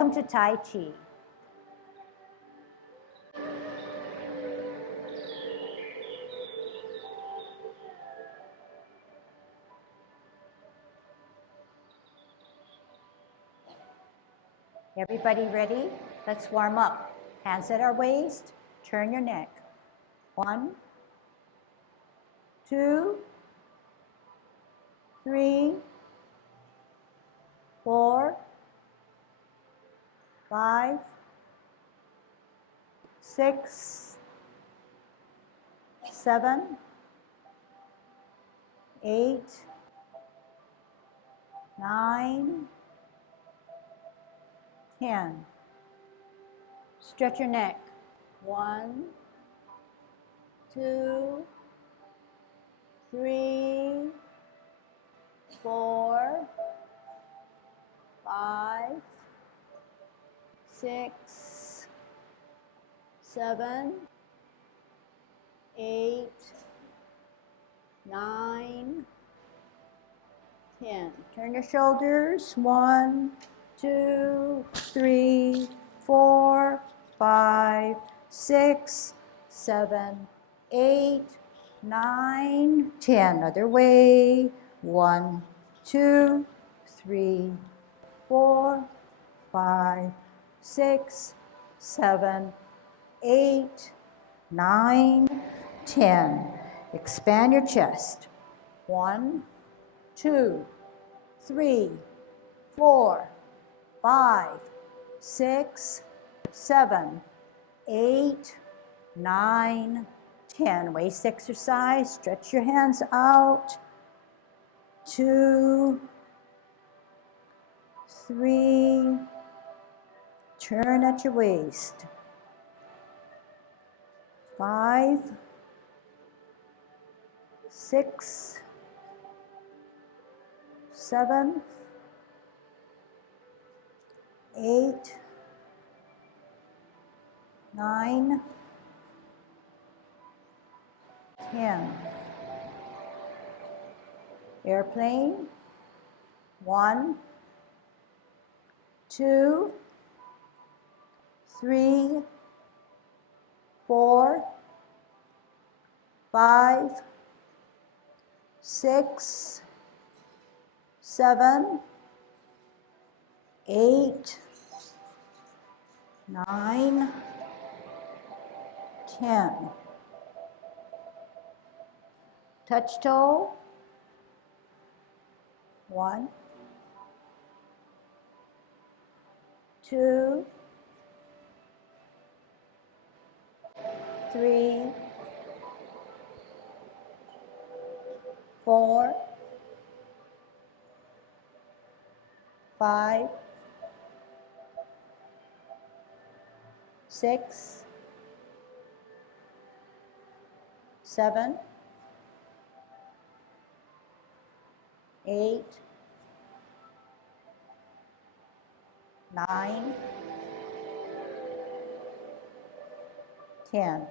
Welcome to Tai Chi. Everybody ready? Let's warm up. Hands at our waist, turn your neck. 1, 2, 3, 4, 5, 6, 7, 8, 9, 10. Stretch your neck. 1, 2, 3, 4, 5, 6, 7, 8, 9, 10. Turn your shoulders. 1, 2, 3, 4, 5, 6, 7, 8, 9, 10. Other way. 1, 2, 3, 4, 5, 6, 7, 8, 9, 10. Expand your chest. 1, 2, 3, 4, 5, 6, 7, 8, 9, 10. Waist exercise. Stretch your hands out. 2, 3. Turn at your waist. 5, 6, 7, 8, 9, 10. Airplane. 1, 2, 3, 4, 5, 6, 7, 8, 9, 10. Touch toe. 1, 2, 3, 4, 5, 6, 7, 8, 9, 10.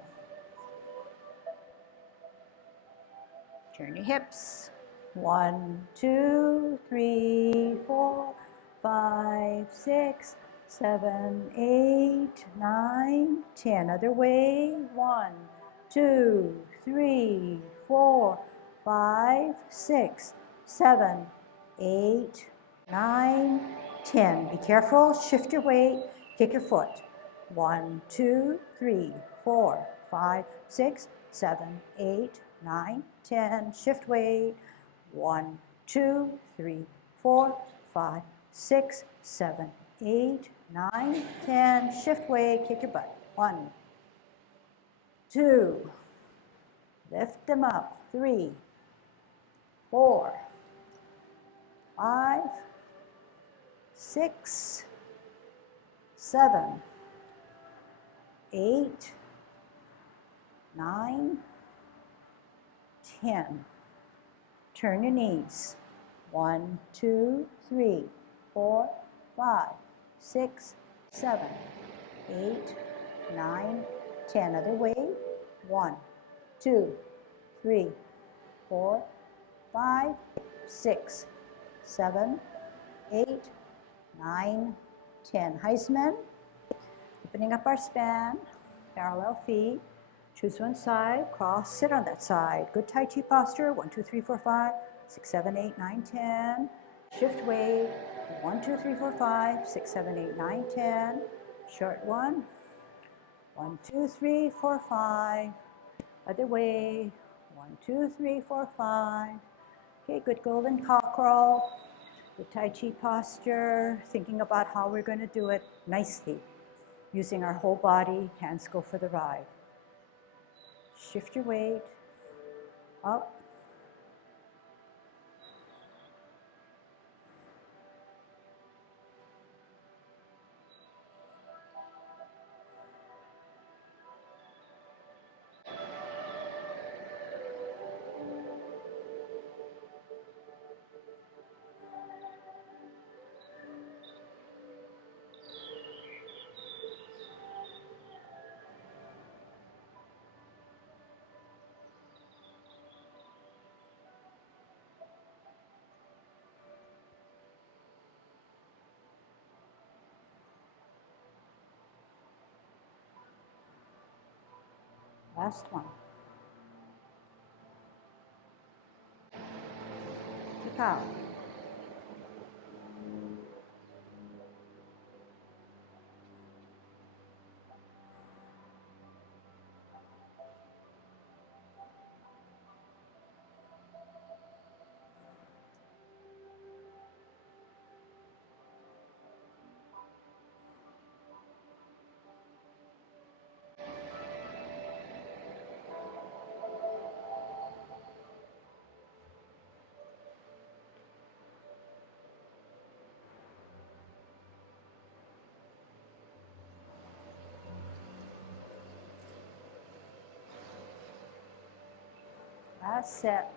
Turn your hips. 1, 2, 3, 4, 5, 6, 7, 8, 9, 10. Other way. 1, 2, 3, 4, 5, 6, 7, 8, 9, 10. Be careful. Shift your weight. Kick your foot. 1, 2, 3, 4, 5, 6, 7, 8, 9, 10. Shift weight. 1, 2, 3, 4, 5, 6, 7, 8, 9, 10. Shift weight. Kick your butt. 1, 2. Lift them up. 3, 4, 5, 6, 7, 8, 9, 10. Turn your knees. 1, 2, 3, 4, 5, 6, 7, 8, 9, 10. Other way. 1, 2, 3, 4, 5, 6, 7, 8, 9, 10. Heisman, opening up our span, parallel feet. Choose one side, cross, sit on that side. Good Tai Chi posture, 1, 2, 3, 4, 5, 6, 7, 8, 9, 10. Shift weight, 1, 2, 3, 4, 5, 6, 7, 8, 9, 10. Short one, 1, 2, 3, 4, 5. Other way, 1, 2, 3, 4, 5. Okay, good golden cockerel. Good Tai Chi posture, thinking about how we're going to do it nicely. Using our whole body, hands go for the ride. Shift your weight, up. Last one. Kick out. Last set.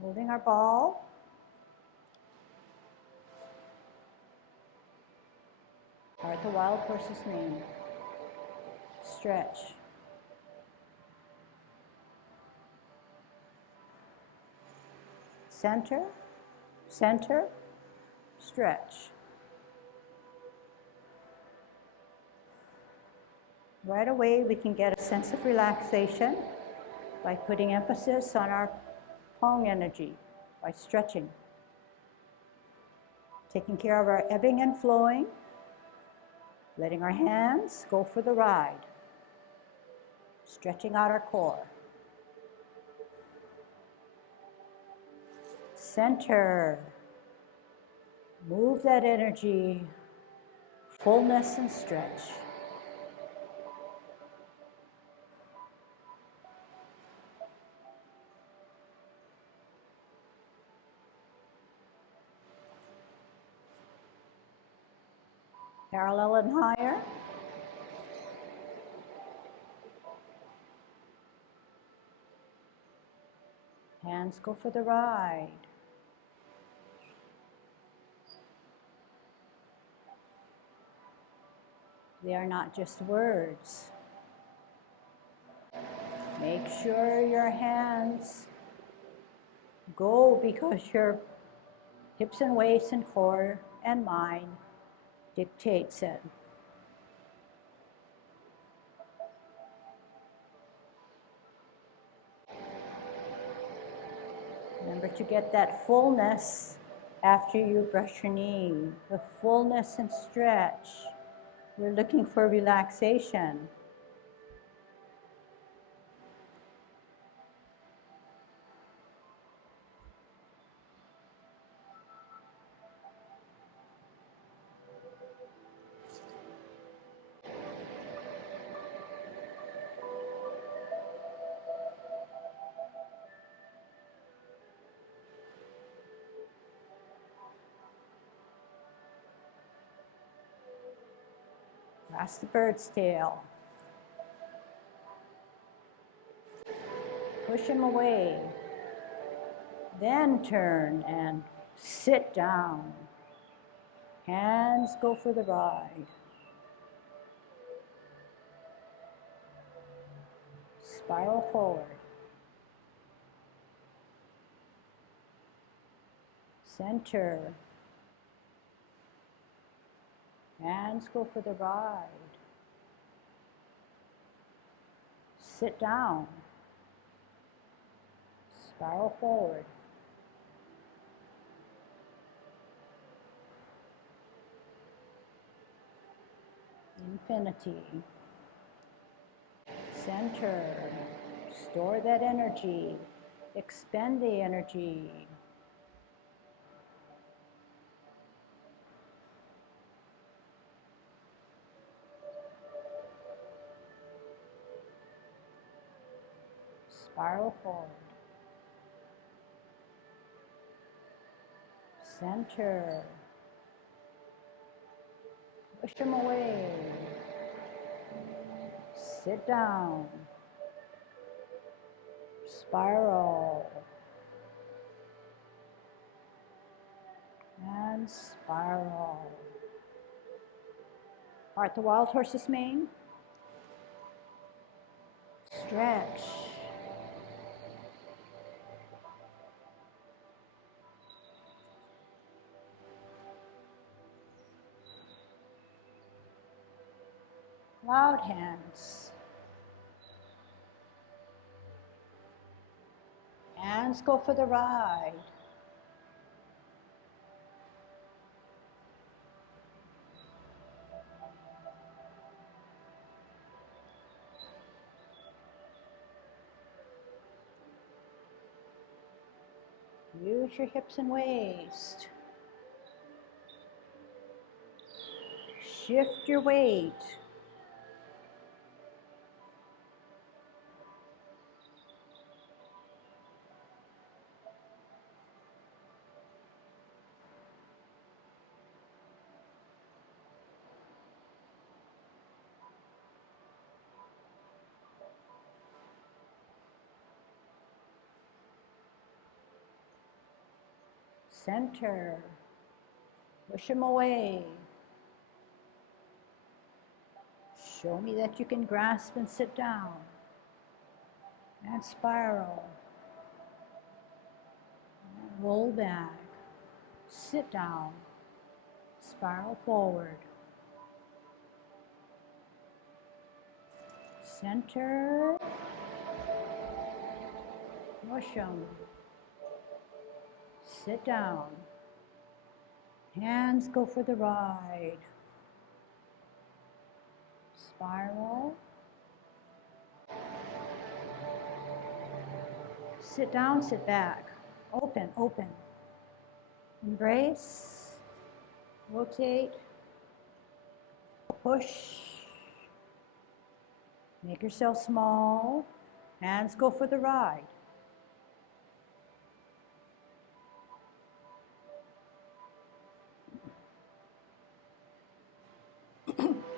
Holding our ball. Or at the wild horse's mane. Stretch. Center, center, stretch. Right away, we can get a sense of relaxation by putting emphasis on our Pong energy, by stretching. Taking care of our ebbing and flowing, letting our hands go for the ride. Stretching out our core. Center. Move that energy, fullness and stretch. Parallel and higher. Hands go for the ride. They are not just words. Make sure your hands go because your hips and waist and core and mind dictates it. Remember to get that fullness after you brush your knee, the fullness and stretch. We're looking for relaxation. That's the bird's tail. Push him away. Then turn and sit down. Hands go for the ride. Spiral forward. Center. Hands go for the ride. Sit down. Spiral forward. Infinity. Center. Store that energy. Expend the energy. Spiral forward. Center. Push them away. Sit down. Spiral. And spiral. Part the wild horse's mane. Stretch. Cloud hands. Hands go for the ride. Use your hips and waist. Shift your weight. Center. Push them away. Show me that you can grasp and sit down. And spiral. And roll back. Sit down. Spiral forward. Center. Push them. Sit down. Hands go for the ride. Spiral. Sit down, sit back. Open, open. Embrace. Rotate. Push. Make yourself small. Hands go for the ride.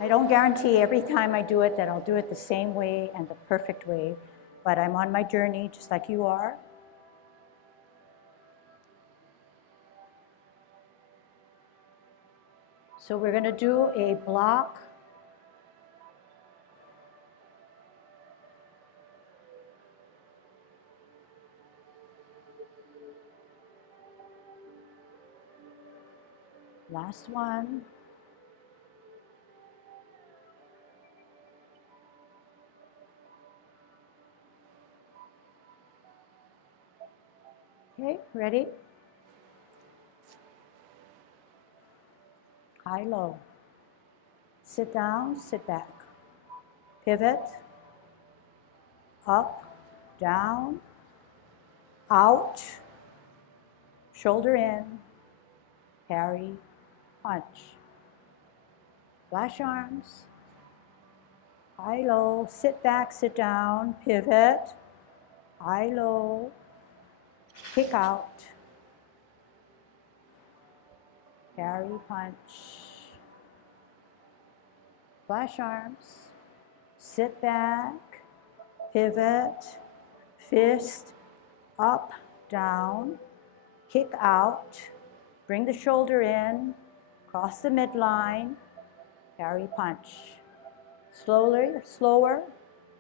I don't guarantee every time I do it that I'll do it the same way and the perfect way, but I'm on my journey just like you are. So we're going to do a block. Last one. Okay, ready? High, low. Sit down, sit back. Pivot. Up, down, out. Shoulder in. Parry, punch. Flash arms. High, low. Sit back, sit down. Pivot. High, low. Kick out. Parry, punch. Flash arms. Sit back. Pivot. Fist. Up, down. Kick out. Bring the shoulder in. Cross the midline. Parry, punch. Slowly, slower.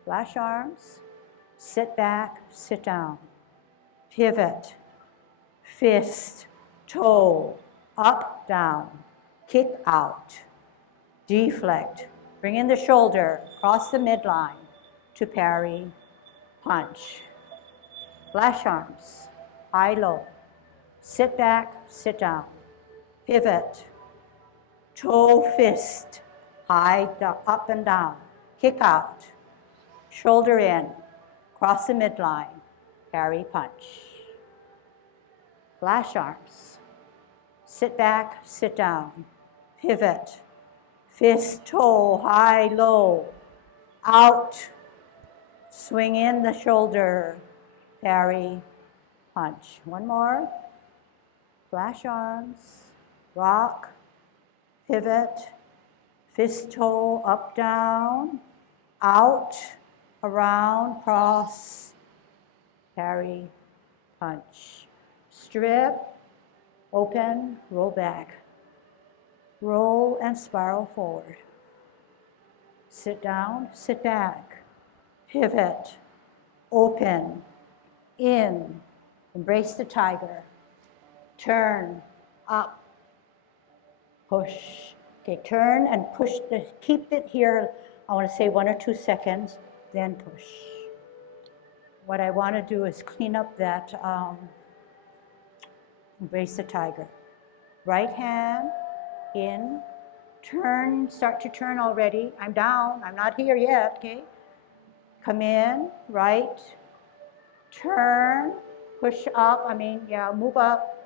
Flash arms. sit back, sit down, pivot, fist, toe, up, down, kick out, deflect, bring in the shoulder, cross the midline to parry, punch. Flash arms, high, low, sit back, sit down, pivot, toe, fist, high, up and down, kick out, shoulder in, cross the midline, parry, punch. Flash arms, sit back, sit down, pivot, fist, toe, high, low, out, swing in the shoulder, parry, punch. One more. Flash arms, rock, pivot, fist, toe, up, down, out, around, cross, parry, punch. Strip, open, roll back. Roll and spiral forward. Sit down, sit back, pivot, open, in, embrace the tiger, turn, up, push. Okay, turn and push, keep it here, I want to say 1 or 2 seconds, then push. What I want to do is clean up that, embrace the tiger. Right hand, in, turn, start to turn already. I'm down, I'm not here yet, okay? Come in, right, turn, push up, move up.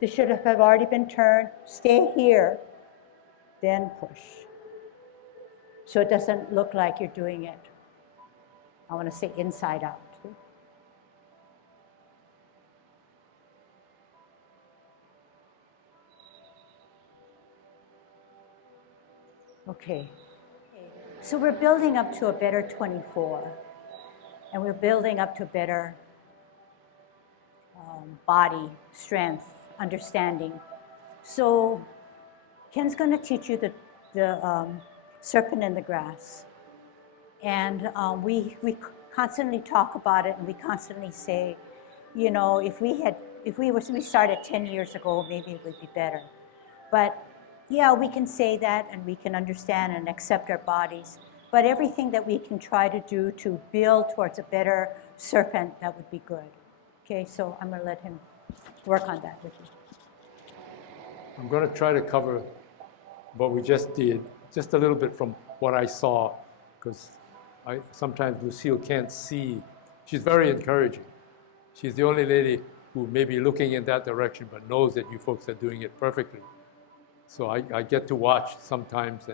This should have already been turned. Stay here, then push. So it doesn't look like you're doing it. I want to say inside out. Okay. So we're building up to a better 24. And we're building up to better body, strength, understanding. So Ken's going to teach you the serpent in the grass. And we constantly talk about it, and we constantly say, you know, if we started 10 years ago, maybe it would be better. But yeah, we can say that, and we can understand and accept our bodies. But everything that we can try to do to build towards a better serpent, that would be good. Okay, so I'm going to let him work on that with you. I'm going to try to cover what we just did, just a little bit from what I saw, because sometimes Lucille can't see. She's very encouraging. She's the only lady who may be looking in that direction, but knows that you folks are doing it perfectly. So I get to watch sometimes,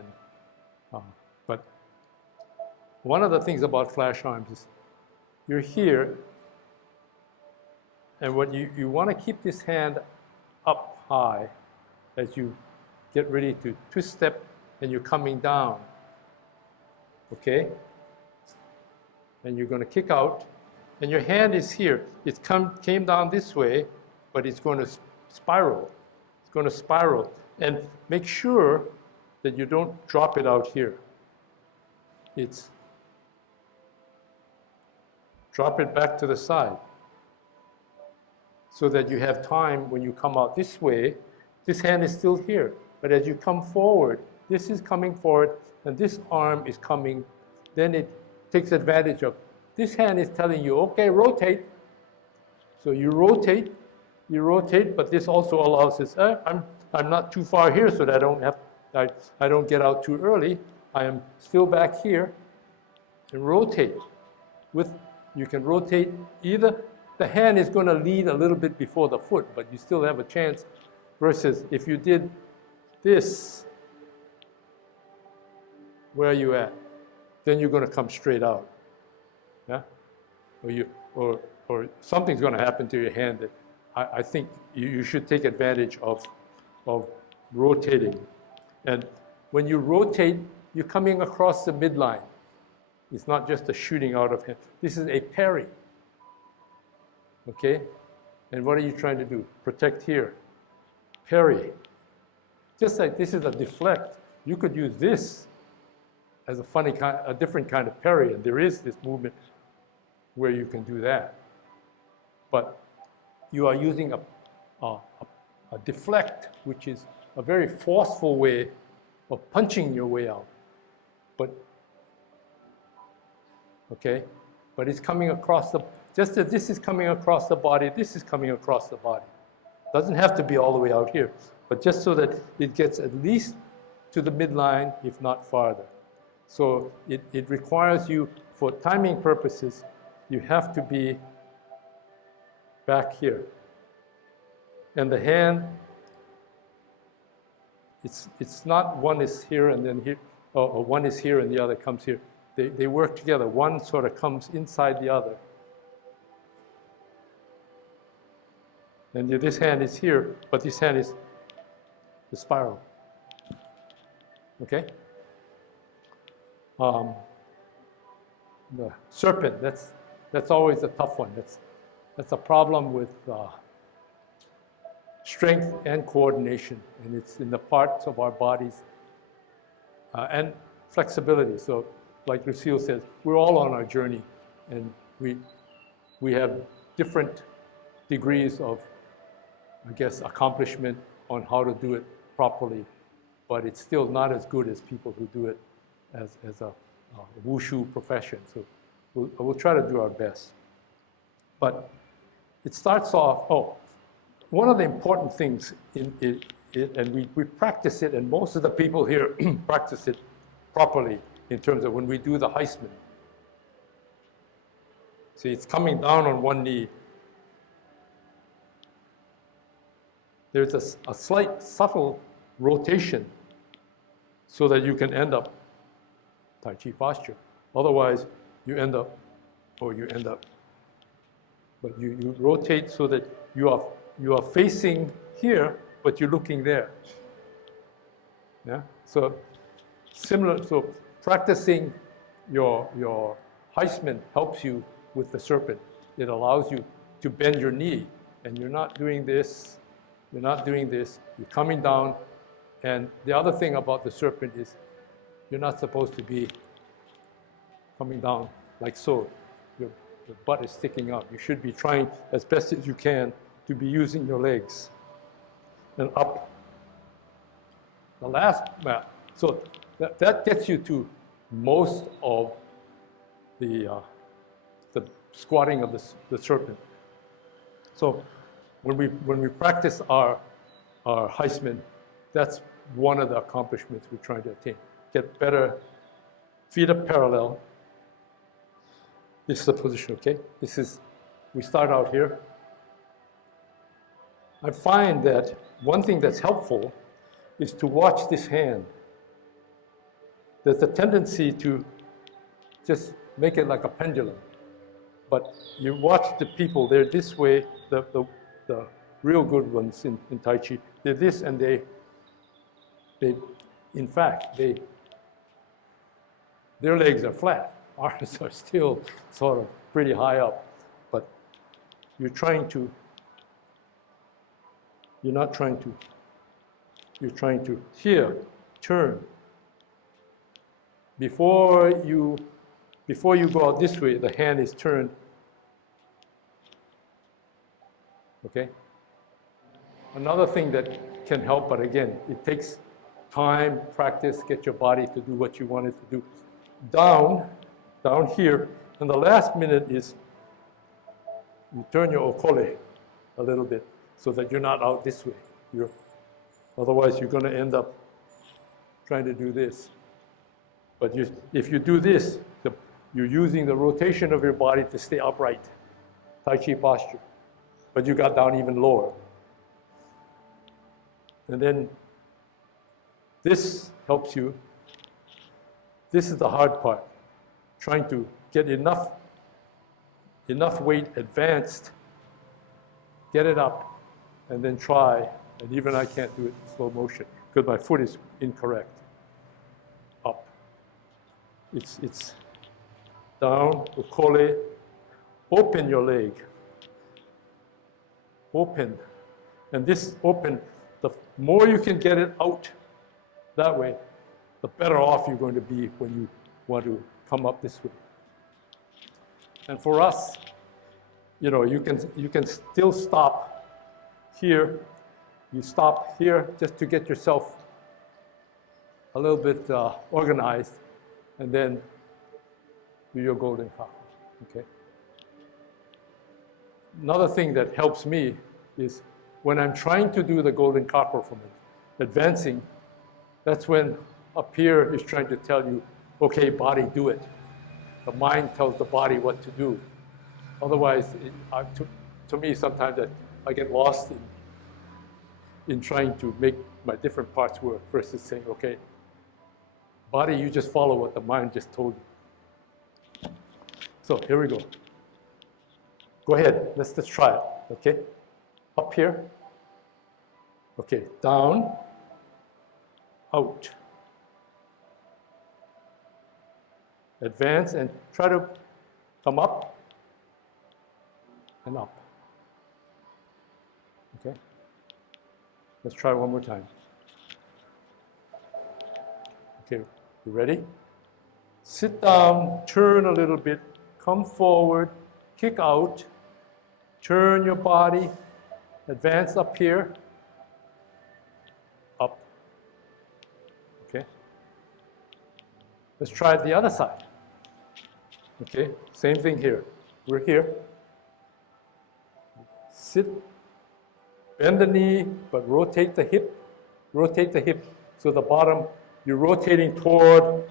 but one of the things about flash arms is you're here, and what you want to keep this hand up high as you get ready to twist step and you're coming down, okay? And you're going to kick out, and your hand is here. It came down this way, but it's going to spiral. It's going to spiral. And make sure that you don't drop it out here. Drop it back to the side so that you have time when you come out this way. This hand is still here, but as you come forward, this is coming forward and this arm is coming, then it takes advantage of, this hand is telling you, okay, rotate. So you rotate, but this also allows this, I'm not too far here so that I don't get out too early. I am still back here, and rotate. You can rotate either, the hand is going to lead a little bit before the foot, but you still have a chance, versus if you did this, where are you at? Then you're going to come straight out. Yeah? Or something's going to happen to your hand that I think you should take advantage of rotating. And when you rotate, you're coming across the midline. It's not just a shooting out of hand. This is a parry. Okay? And what are you trying to do? Protect here. Parry. Just like this is a deflect, you could use this as a different kind of parry, and there is this movement. where you can do that. But you are using a deflect, which is a very forceful way of punching your way out. But, okay? But it's coming across the, just as this is coming across the body, this is coming across the body. Doesn't have to be all the way out here, but just so that it gets at least to the midline, if not farther. So it requires you, for timing purposes, you have to be back here. And the hand, it's not one is here and then here, or one is here and the other comes here. They work together. One sort of comes inside the other. And this hand is here, but this hand is the spiral. Okay? The serpent, that's always a tough one. That's a problem with strength and coordination, and it's in the parts of our bodies and flexibility. So, like Lucille says, we're all on our journey, and we have different degrees of, I guess, accomplishment on how to do it properly, but it's still not as good as people who do it as a wushu profession. So we'll try to do our best. But it starts off, one of the important things and we practice it, and most of the people here practice it properly in terms of when we do the Heisman. See, it's coming down on one knee. There's a slight, subtle rotation so that you can end up Tai Chi posture. Otherwise, you end up. But you rotate so that you are facing here, but you're looking there. Yeah. So practicing your Heisman helps you with the serpent. It allows you to bend your knee, and you're not doing this. You're not doing this. You're coming down. And the other thing about the serpent is you're not supposed to be coming down like so. Your butt is sticking out. You should be trying as best as you can to be using your legs. And up. The last map. So that gets you to most of the squatting of the serpent. So when we practice our Heisman, that's one of the accomplishments we're trying to attain. Get better, feet up parallel. This is the position, okay? We start out here. I find that one thing that's helpful is to watch this hand. There's a tendency to just make it like a pendulum. But you watch the people, they're this way, the real good ones in Tai Chi, they're this, and they in fact, their legs are flat. Ours are still sort of pretty high up. But you're trying to here, turn. Before you go out this way, the hand is turned. Okay? Another thing that can help, but again, it takes time, practice, get your body to do what you want it to do. Down here, and the last minute is you turn your okole a little bit so that you're not out this way. Otherwise, you're going to end up trying to do this. But if you do this, you're using the rotation of your body to stay upright, Tai Chi posture. But you got down even lower. And then this helps you. This is the hard part, trying to get enough weight advanced, get it up, and then try. And even I can't do it in slow motion because my foot is incorrect. Up. It's down, okole, open your leg. Open. And this open, the more you can get it out that way, the better off you're going to be when you want to come up this way. And for us, you know, you can still stop here. You stop here just to get yourself a little bit organized, and then do your golden cockerel, okay? Another thing that helps me is when I'm trying to do the golden cockerel from advancing, that's when up here is trying to tell you, okay, body, do it. The mind tells the body what to do. Otherwise, to me, sometimes I get lost in trying to make my different parts work versus saying, okay, body, you just follow what the mind just told you. So here we go. Go ahead, let's try it, okay? Up here. Okay, down, out. Advance and try to come up and up. Okay? Let's try one more time. Okay, you ready? Sit down, turn a little bit, come forward, kick out, turn your body, advance up here, up. Okay? Let's try the other side. Okay, same thing here. We're here. Sit, bend the knee, but rotate the hip. Rotate the hip so the bottom, you're rotating toward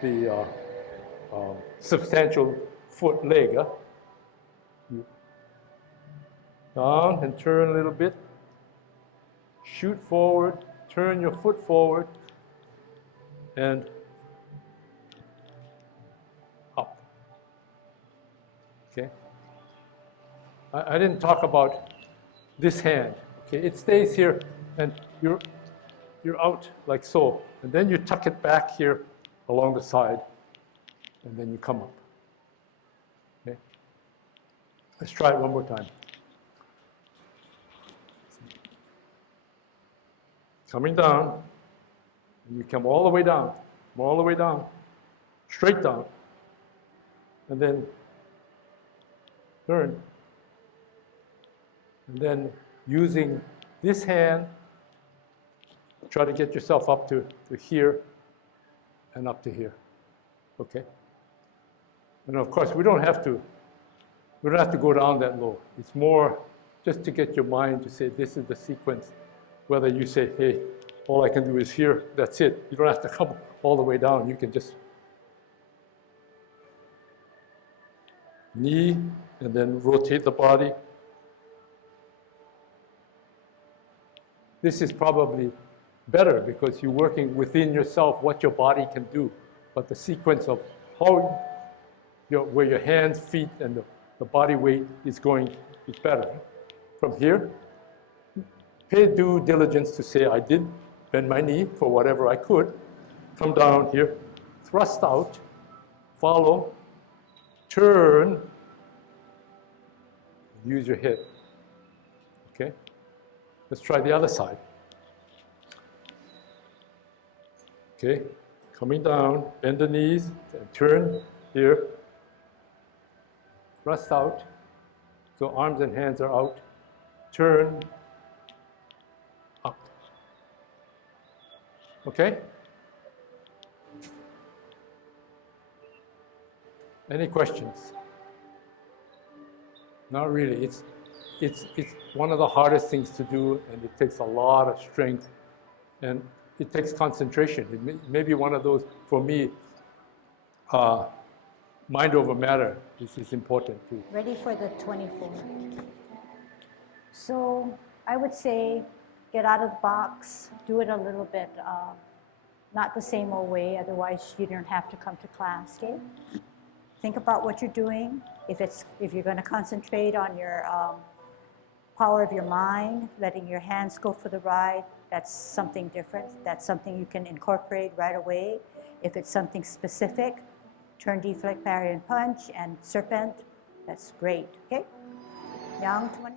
the substantial foot leg. Huh? Down and turn a little bit. Shoot forward, turn your foot forward, and up. Okay? I didn't talk about this hand. Okay, it stays here, and you're out like so, and then you tuck it back here along the side, and then you come up. Okay? Let's try it one more time. Coming down, and you come all the way down, straight down, and then turn. And then using this hand, try to get yourself up to here and up to here. Okay? And of course, we don't have to go down that low. It's more just to get your mind to say, this is the sequence. Whether you say, hey, all I can do is here, that's it. You don't have to come all the way down. You can just knee and then rotate the body. This is probably better because you're working within yourself what your body can do. But the sequence of how where your hands, feet, and the body weight is going is better. From here, pay due diligence to say I did bend my knee for whatever I could. Come down here, thrust out, follow, turn, use your head. Okay? Let's try the other side. Okay, coming down, bend the knees, and turn here. Thrust out, so arms and hands are out. Turn, up. Okay? Any questions? Not really. It's one of the hardest things to do, and it takes a lot of strength, and it takes concentration. It may be one of those, for me, mind over matter is important too. Ready for the 24. So I would say get out of the box, do it a little bit, not the same old way, otherwise you don't have to come to class, okay? Think about what you're doing. If you're going to concentrate on your power of your mind, letting your hands go for the ride, that's something different. That's something you can incorporate right away. If it's something specific, turn, deflect, parry, and punch, and serpent, that's great, okay? Young, 20.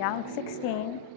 Yang 16.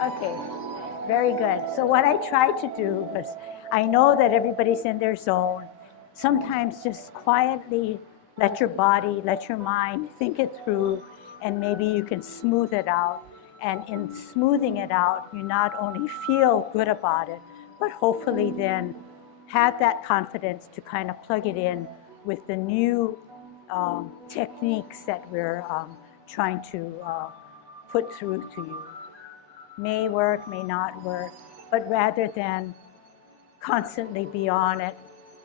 Okay, very good. So what I tried to do was, I know that everybody's in their zone. Sometimes just quietly let your body, let your mind think it through, and maybe you can smooth it out. And in smoothing it out, you not only feel good about it, but hopefully then have that confidence to kind of plug it in with the new techniques that we're trying to put through to you. May work, may not work, but rather than constantly be on it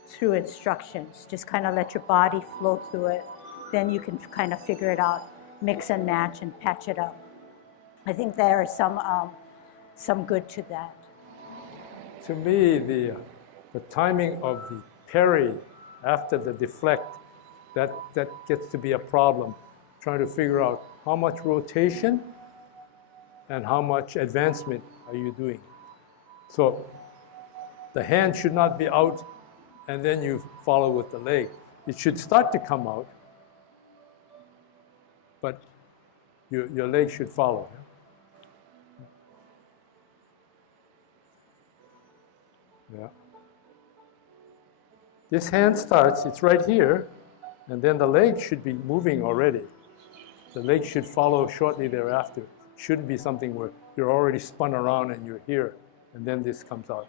through instructions, just kind of let your body flow through it, then you can kind of figure it out, mix and match and patch it up. I think there is some good to that. To me, the timing of the parry after the deflect, that gets to be a problem, trying to figure out how much rotation and how much advancement are you doing. So the hand should not be out and then you follow with the leg. It should start to come out, but your leg should follow. Yeah. This hand starts, it's right here, and then the leg should be moving already. The leg should follow shortly thereafter. It shouldn't be something where you're already spun around and you're here, and then this comes out.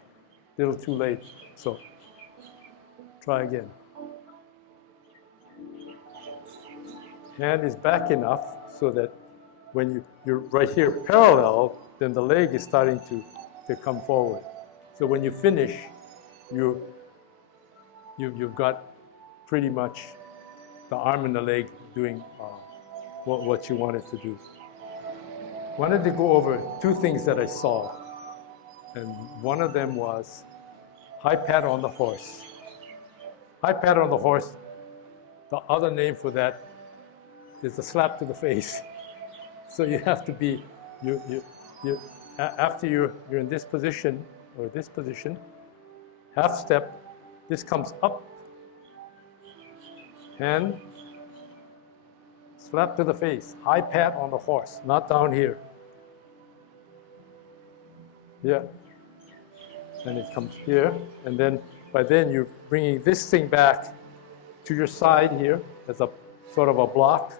A little too late, so try again. Hand is back enough so that when you're right here parallel, then the leg is starting to come forward. So when you finish, you've got pretty much the arm and the leg doing what you wanted to do. Wanted to go over two things that I saw, and one of them was high pat on the horse. High pat on the horse, the other name for that is the slap to the face. So you have to be, after you're in this position, or this position, half step, this comes up, and slap to the face, high pat on the horse, not down here. Yeah, and it comes here, and then by then you're bringing this thing back to your side here as a sort of a block,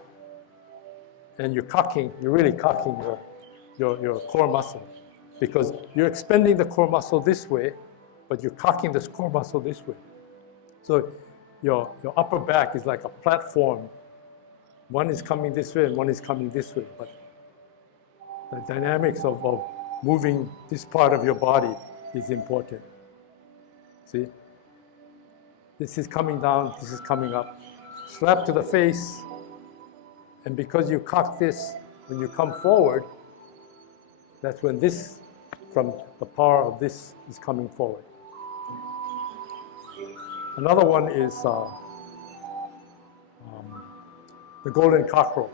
and you're really cocking your core muscle, because you're expending the core muscle this way, but you're cocking this core muscle this way. So your upper back is like a platform. One is coming this way and one is coming this way, but the dynamics of moving this part of your body is important. See? This is coming down, this is coming up. Slap to the face, and because you cock this, when you come forward, that's when this, from the power of this, is coming forward. Another one is the golden cockerel.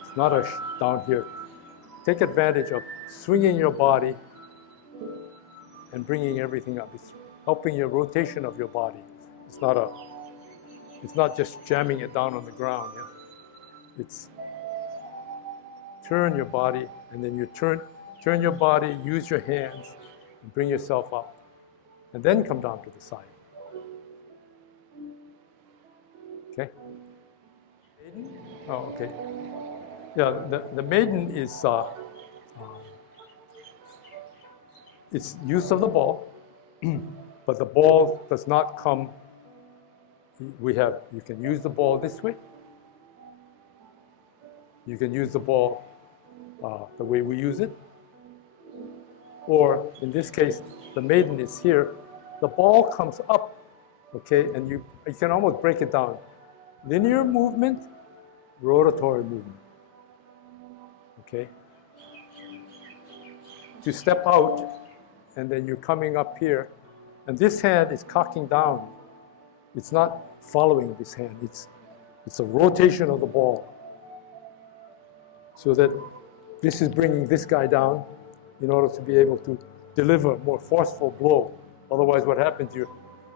It's not down here. Take advantage of swinging your body and bringing everything up. It's helping your rotation of your body. It's not just jamming it down on the ground. Yeah? It's turn your body, and then you turn your body, use your hands, and bring yourself up. And then come down to the side. Okay? Maiden? Oh, okay. Yeah, the maiden is it's use of the ball, but the ball does not come. You can use the ball this way. You can use the ball the way we use it. Or in this case, the maiden is here. The ball comes up, okay, and you can almost break it down. Linear movement, rotatory movement, okay? To step out, and then you're coming up here, and this hand is cocking down. It's not following this hand. It's a rotation of the ball. So that this is bringing this guy down in order to be able to deliver a more forceful blow. Otherwise, what happens, you're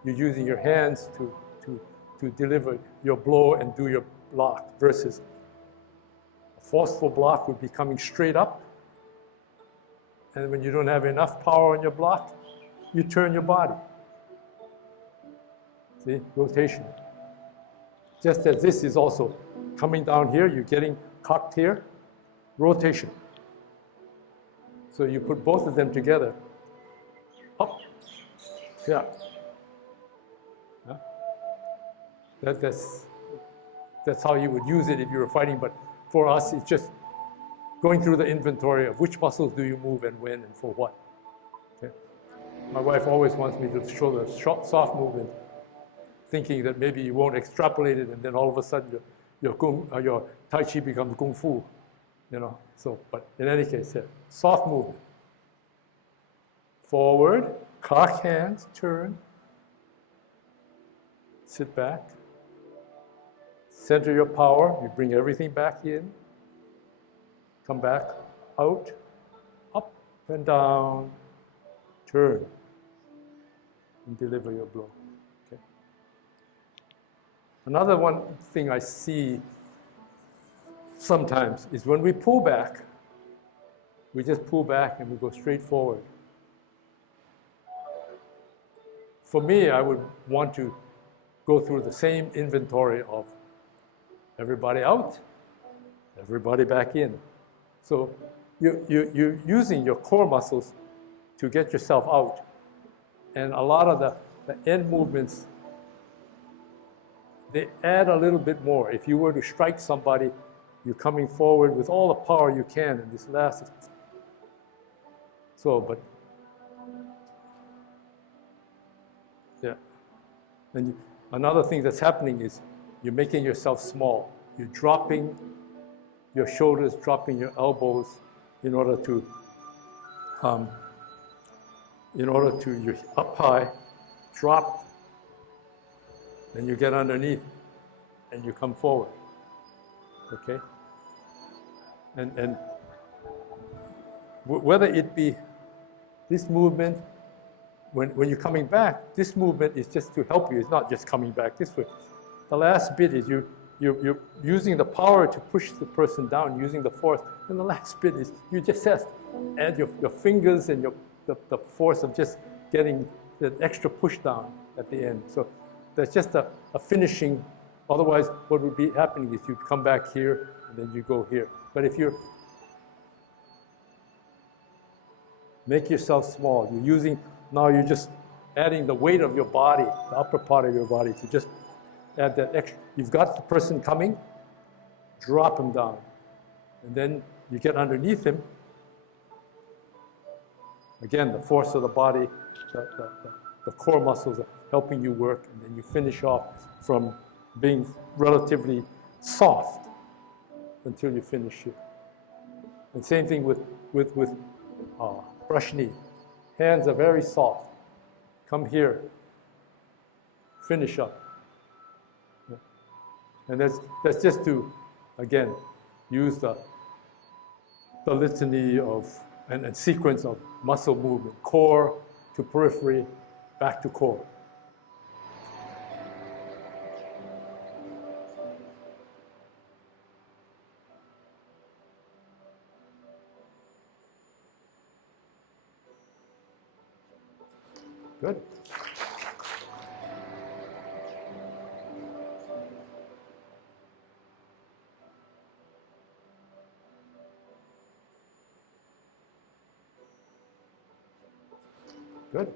using your hands to deliver your blow and do your block, versus a forceful block would be coming straight up. And when you don't have enough power on your block, you turn your body. See, rotation. Just as this is also coming down here, you're getting cocked here, rotation. So you put both of them together, up, yeah. That's how you would use it if you were fighting, but for us, it's just going through the inventory of which muscles do you move and when and for what. Okay? My wife always wants me to show the soft movement, thinking that maybe you won't extrapolate it, and then all of a sudden your Tai Chi becomes Kung Fu, you know. So, but in any case, yeah, soft movement. Forward, cock hands, turn, sit back, center your power, you bring everything back in, come back, out, up and down, turn, and deliver your blow. Okay. Another one thing I see sometimes is when we pull back, we just pull back and we go straight forward. For me, I would want to go through the same inventory of everybody out, everybody back in. So you're using your core muscles to get yourself out. And a lot of the end movements, they add a little bit more. If you were to strike somebody, you're coming forward with all the power you can in this last. So, but, yeah. And another thing that's happening is you're making yourself small. You're dropping your shoulders, dropping your elbows in order to you're up high, drop, then you get underneath and you come forward, okay? And whether it be this movement, when you're coming back, this movement is just to help you. It's not just coming back this way. The last bit is you're using the power to push the person down, using the force. And the last bit is you just have to add your fingers and the force of just getting the extra push down at the end. So that's just a finishing. Otherwise, what would be happening is you come back here and then you go here. But if you make yourself small, now you're just adding the weight of your body, the upper part of your body, to just add that extra. You've got the person coming, drop him down. And then you get underneath him. Again, the force of the body, the core muscles are helping you work, and then you finish off from being relatively soft until you finish here. And same thing with brush knee. Hands are very soft. Come here, finish up. And that's just to, again, use the litany of and sequence of muscle movement, core to periphery, back to core. Good. Good.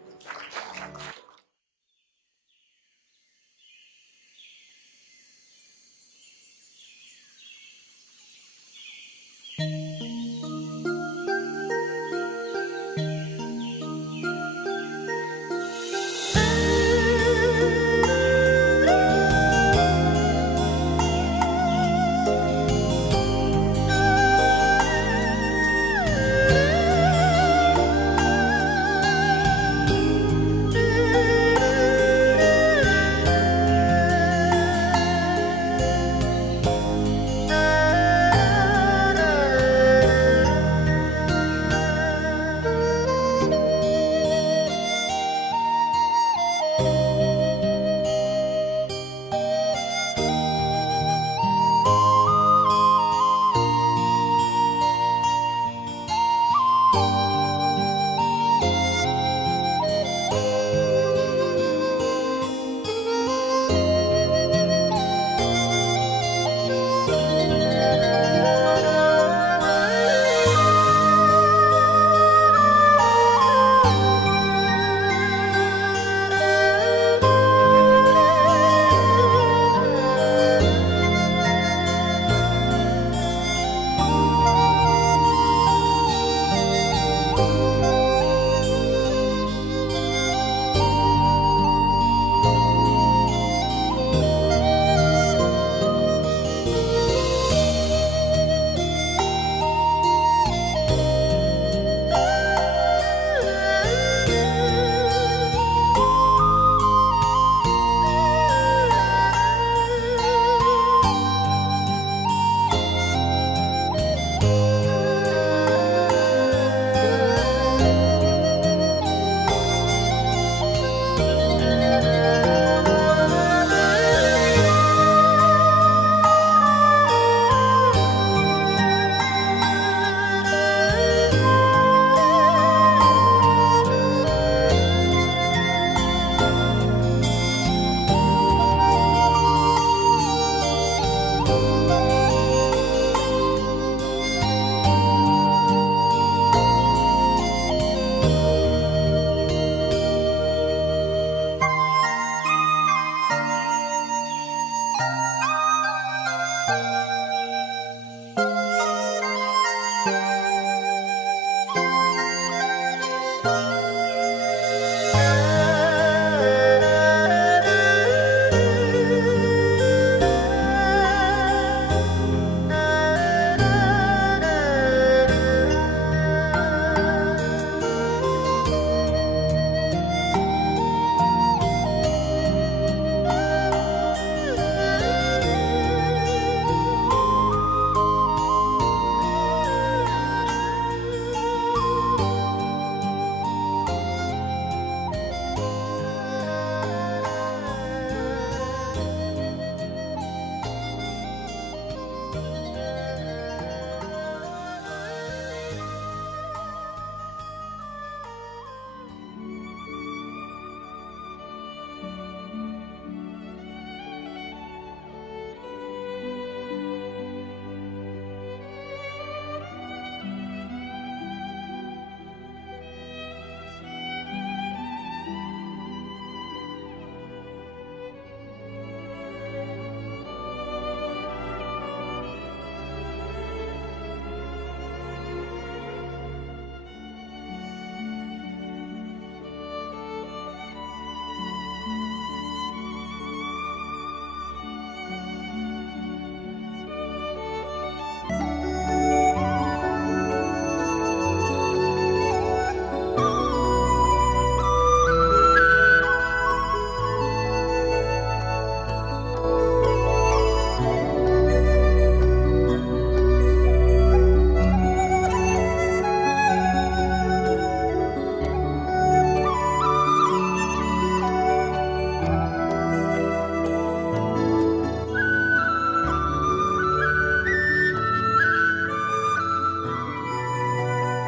you.